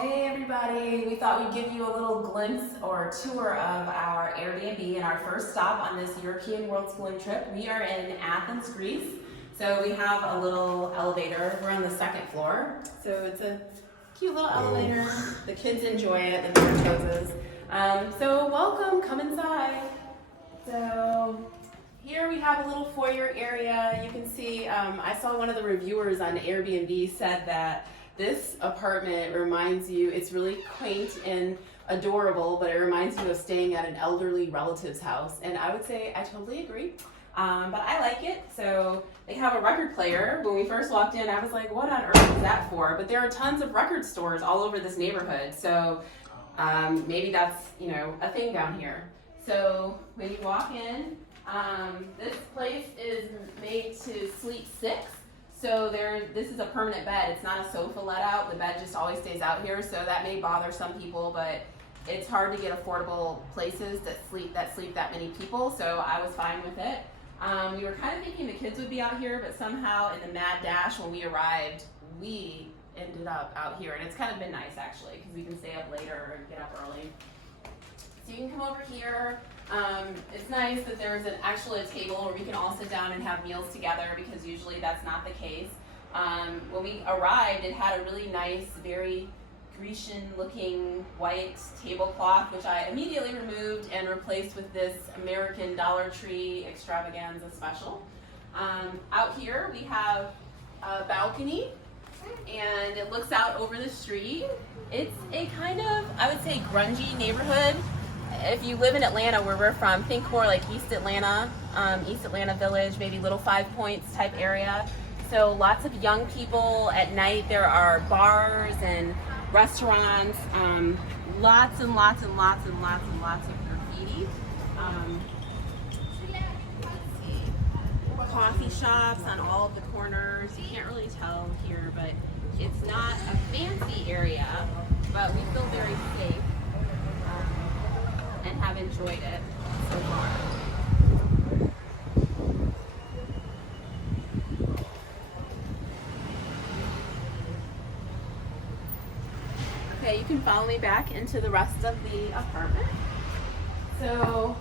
Hey everybody, we thought we'd give you a little glimpse or tour of our Airbnb and our first stop on this European Worldschooling trip. We are in Athens, Greece. So we have a little elevator. We're on the second floor. So it's a cute little elevator. The kids enjoy it, the bear poses. So welcome, come inside. So here we have a little foyer area. You can see, I saw one of the reviewers on Airbnb said that this apartment reminds you, it's really quaint and adorable, but it reminds you of staying at an elderly relative's house. And I would say I totally agree, but I like it. So they have a record player. When we first walked in, I was like, what on earth is that for? But there are tons of record stores all over this neighborhood. So maybe that's, a thing down here. So when you walk in, this place is made to sleep 6. So this is a permanent bed. It's not a sofa let out. The bed just always stays out here. So that may bother some people, but it's hard to get affordable places that sleep that many people. So I was fine with it. We were kind of thinking the kids would be out here, but somehow in the mad dash when we arrived, we ended up out here. And it's kind of been nice actually, because we can stay up later and get up early. So you can come over here. It's nice that there's actually a table where we can all sit down and have meals together, because usually that's not the case. When we arrived, it had a really nice, very Grecian looking white tablecloth, which I immediately removed and replaced with this American Dollar Tree extravaganza special. Out here we have a balcony and it looks out over the street. It's a kind of, I would say, grungy neighborhood. If you live in Atlanta, where we're from, think more like East Atlanta Village, maybe Little 5 Points type area. So lots of young people. At night there are bars and restaurants, lots and lots and lots and lots and lots of graffiti. Let's see, coffee shops on all of the corners. You can't really tell here, but it's not a fancy area, but we feel very safe. And have enjoyed it so far. Okay, you can follow me back into the rest of the apartment. So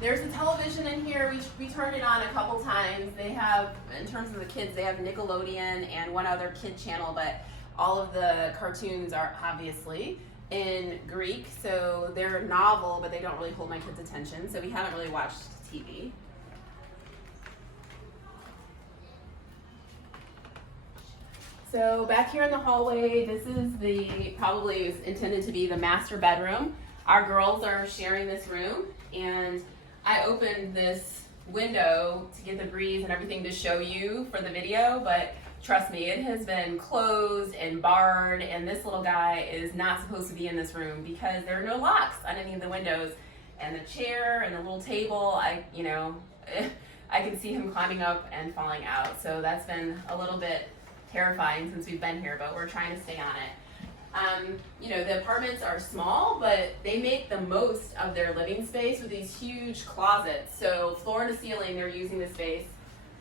there's a television in here. We turned it on a couple times. They have, in terms of the kids, they have Nickelodeon and one other kid channel, but all of the cartoons are obviously in Greek, so they're novel, but they don't really hold my kids' attention, so we haven't really watched TV. So back here in the hallway, this is probably is intended to be the master bedroom. Our girls are sharing this room, and I opened this window to get the breeze and everything to show you for the video, but trust me, it has been closed and barred, and this little guy is not supposed to be in this room because there are no locks on any of the windows. And the chair and the little table, I can see him climbing up and falling out. So that's been a little bit terrifying since we've been here, but we're trying to stay on it. The apartments are small, but they make the most of their living space with these huge closets. So floor to ceiling, they're using the space.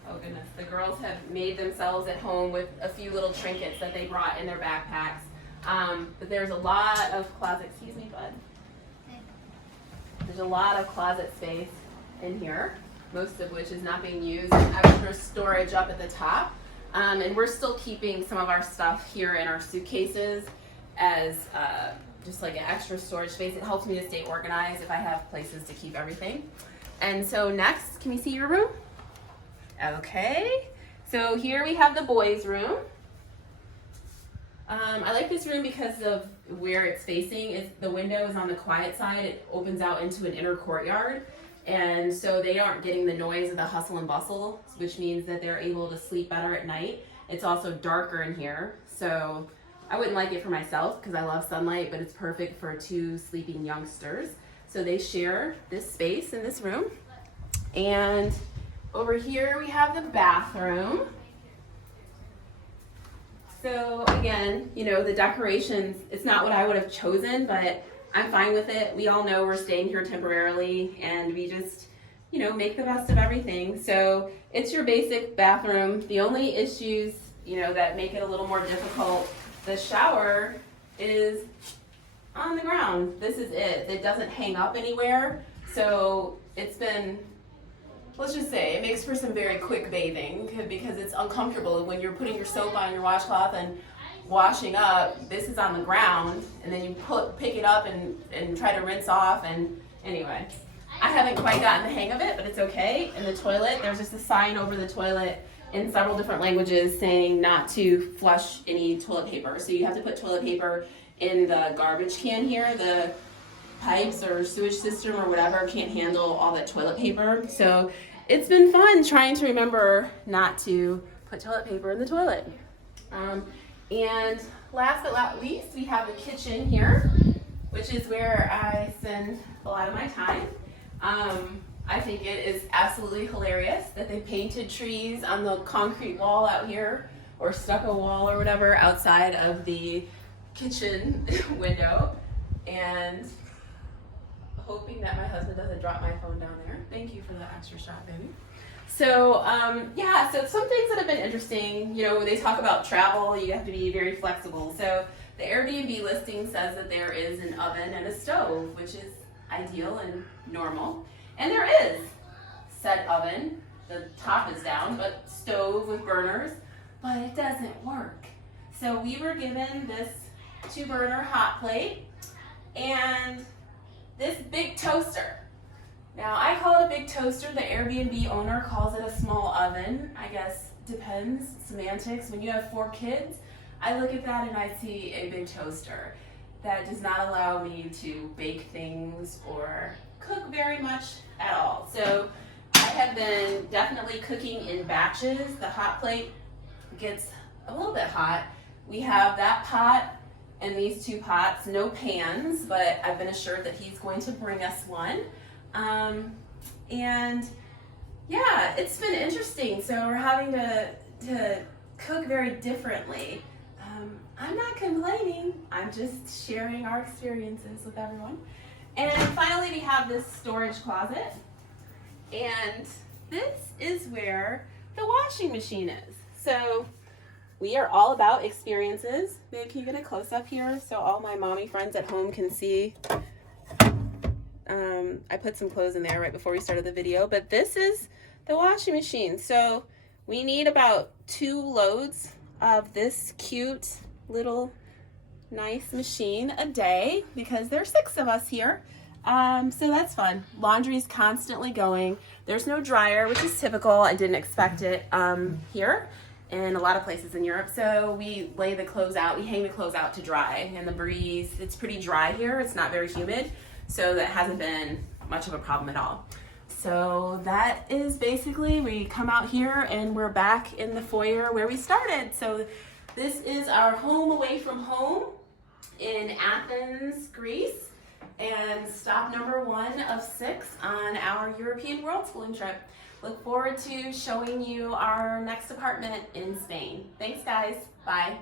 Oh goodness, the girls have made themselves at home with a few little trinkets that they brought in their backpacks. But there's a lot of closet, excuse me, bud. There's a lot of closet space in here, most of which is not being used. Extra storage up at the top. And we're still keeping some of our stuff here in our suitcases as just like an extra storage space. It helps me to stay organized if I have places to keep everything. And so next, can we see your room? Okay, so here we have the boys' room. I like this room because of where it's facing. The window is on the quiet side. It opens out into an inner courtyard, and so they aren't getting the noise of the hustle and bustle, which means that they're able to sleep better at night. It's also darker in here, so I wouldn't like it for myself because I love sunlight, but it's perfect for 2 sleeping youngsters. So they share this space in this room. And over here we have the bathroom. So again, the decorations, it's not what I would have chosen, but I'm fine with it. We all know we're staying here temporarily, and we just, make the best of everything. So it's your basic bathroom. The only issues, that make it a little more difficult, the shower is on the ground. This is it. It doesn't hang up anywhere. So it's been, let's just say, it makes for some very quick bathing because it's uncomfortable when you're putting your soap on your washcloth and washing up. This is on the ground, and then you pick it up and try to rinse off. And anyway, I haven't quite gotten the hang of it, but it's okay. In the toilet, there's just a sign over the toilet in several different languages saying not to flush any toilet paper. So you have to put toilet paper in the garbage can here. The pipes or sewage system or whatever can't handle all that toilet paper. So it's been fun trying to remember not to put toilet paper in the toilet. And last but not least, we have the kitchen here, which is where I spend a lot of my time. I think it is absolutely hilarious that they painted trees on the concrete wall out here, or stucco wall or whatever, outside of the kitchen window, and hoping that my husband doesn't drop my phone down there. Thank you for the extra shot, baby. So yeah, so some things that have been interesting, you know, when they talk about travel, you have to be very flexible. So the Airbnb listing says that there is an oven and a stove, which is ideal and normal. And there is said oven, the top is down, but stove with burners, but it doesn't work. So we were given this 2-burner hot plate and this big toaster. Now I call it a big toaster. The Airbnb owner calls it a small oven. I guess depends, semantics. When you have 4 kids, I look at that and I see a big toaster. That does not allow me to bake things or cook very much at all. So I have been definitely cooking in batches. The hot plate gets a little bit hot. We have that pot and these 2 pots, no pans, but I've been assured that he's going to bring us one. And yeah, it's been interesting. So we're having to cook very differently. I'm not complaining. I'm just sharing our experiences with everyone. And finally, we have this storage closet. And this is where the washing machine is. So we are all about experiences. Babe, can you get a close-up here so all my mommy friends at home can see? I put some clothes in there right before we started the video, but this is the washing machine. So we need about 2 loads of this cute little nice machine a day because there's 6 of us here. So that's fun. Laundry is constantly going. There's no dryer, which is typical. I didn't expect it here in a lot of places in Europe. So we lay the clothes out. We hang the clothes out to dry in the breeze. It's pretty dry here. It's not very humid. So that hasn't been much of a problem at all. So that is basically, we come out here and we're back in the foyer where we started. So this is our home away from home in Athens, Greece, and stop number 1 of 6 on our European Worldschooling trip. Look forward to showing you our next apartment in Spain. Thanks, guys. Bye.